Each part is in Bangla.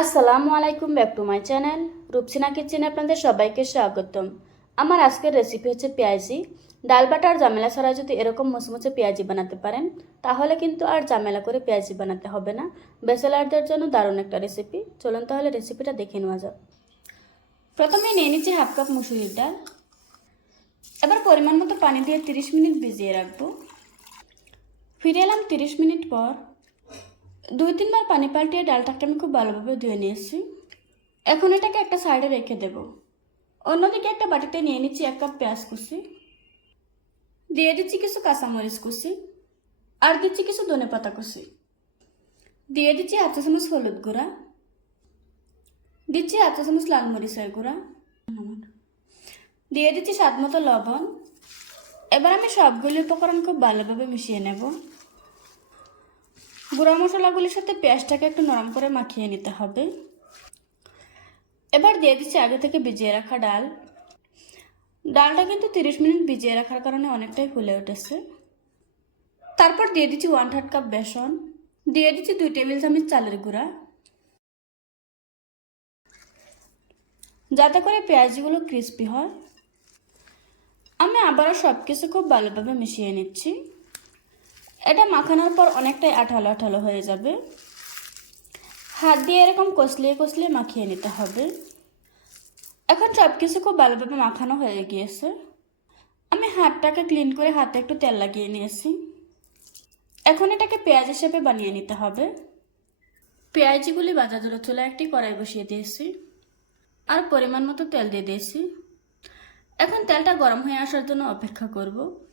আসসালামু আলাইকুম, back to my channel. Rupsina কিচেনে আপনাদের সবাইকে স্বাগতম। আমার আজকের রেসিপি হচ্ছে পেঁয়াজি। ডাল বাটা আর ঝামেলা ছাড়া যদি এরকম মুচমুচে পেঁয়াজি বানাতে পারেন, তাহলে কিন্তু আর ঝামেলা করে পেঁয়াজি বানাতে হবে না। বেসেলারদের জন্য দারুণ একটা রেসিপি চলুন তাহলে রেসিপিটা দেখে নেওয়া যাক। প্রথমে নিয়ে নিচ্ছি হাফ কাপ মুসুরির ডাল। এবার পরিমাণ মতো পানি দিয়ে তিরিশ মিনিট ভিজিয়ে রাখব। ফিরে এলাম তিরিশ মিনিট পর। দুই তিনবার পানি পাল্টিয়ে ডালটাকে আমি খুব ভালোভাবে ধুয়ে নিয়েছি। এখন এটাকে একটা সাইডে রেখে দেব। অন্যদিকে একটা বাটিতে নিয়ে নিচ্ছি এক কাপ পেঁয়াজ কুচি, দিয়ে দিচ্ছি কিছু কাঁচামরিচ কুচি, আর দিচ্ছি কিছু ধনে পাতা কুচি। দিয়ে দিচ্ছি হাফ চা চামচ হলুদ গুঁড়া, দিচ্ছি হাফ চা চামচ লাল মরিচের গুঁড়া, দিয়ে দিচ্ছি স্বাদ মতো লবণ। এবার আমি সবগুলি উপকরণ খুব ভালোভাবে মিশিয়ে নেব। গুঁড়া মশলাগুলির সাথে পেঁয়াজটাকে একটু নরম করে মাখিয়ে নিতে হবে। এবার দিয়ে দিচ্ছি আগে থেকে ভিজিয়ে রাখা ডাল। ডালটা কিন্তু তিরিশ মিনিট ভিজিয়ে রাখার কারণে অনেকটাই ফুলে উঠেছে। তারপর দিয়ে দিচ্ছি ওয়ান থার্ড কাপ বেসন। দিয়ে দিচ্ছি দুই টেবিল চামচ চালের গুঁড়া। যাতে করে পেঁয়াজগুলো ক্রিস্পি হয়। আমি আবারও সব কিছু খুব ভালোভাবে মিশিয়ে নিচ্ছি। এটা মাখানোর পর অনেকটাই আঠালো আঠালো হয়ে যাবে। হাত দিয়ে এরকম কষলিয়ে কষলিয়ে মাখিয়ে নিতে হবে। এখন সব কিছু খুব ভালোভাবে মাখানো হয়ে গিয়েছে। আমি হাতটাকে ক্লিন করে হাতে একটু তেল লাগিয়ে নিয়েছি। এখন এটাকে পেঁয়াজ হিসেবে বানিয়ে নিতে হবে। পেঁয়াজিগুলি বাজা জলে চুলা একটি কড়াই বসিয়ে দিয়েছি। আর পরিমাণ মতো তেল দিয়ে দিয়েছি। এখন তেলটা গরম হয়ে আসার জন্য অপেক্ষা করব।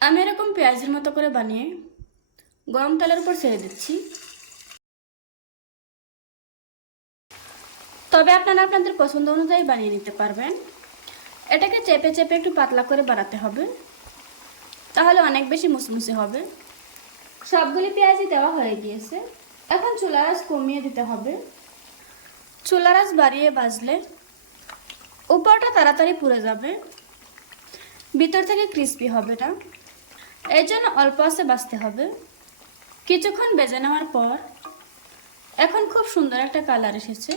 আমি এরকম পেঁয়াজের মতো করে বানিয়ে গরম তেলের উপর ছেড়ে দিচ্ছি। তবে আপনারা আপনাদের পছন্দ অনুযায়ী বানিয়ে নিতে পারবেন। এটাকে চেপে চেপে একটু পাতলা করে বানাতে হবে। তাহলে অনেক বেশি মুসমুসে হবে। সবগুলি পেঁয়াজই দেওয়া হয়ে গিয়েছে। এখন চুলার আঁচ কমিয়ে দিতে হবে। চুলার আঁচ বাড়িয়ে বাজলে উপরটা তাড়াতাড়ি পুড়ে যাবে। ভিতর থেকে ক্রিস্পি হবে না এর জন্য অল্প আছে বাঁচতে হবে। কিছুক্ষণ বেজে নেওয়ার পর, এখন খুব সুন্দর একটা কালার এসেছে।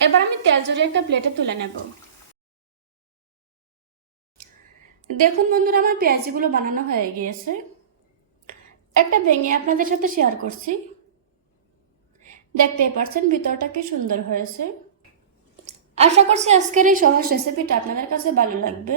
এবার আমি তেল জড়িয়ে একটা প্লেটে তুলে নেব। দেখুন বন্ধুরা, আমার পেঁয়াজিগুলো বানানো হয়ে গিয়েছে। একটা ভেঙে আপনাদের সাথে শেয়ার করছি। দেখতেই পারছেন ভিতরটা কি সুন্দর হয়েছে। আশা করছি আজকের এই সহজ রেসিপিটা আপনাদের কাছে ভালো লাগবে।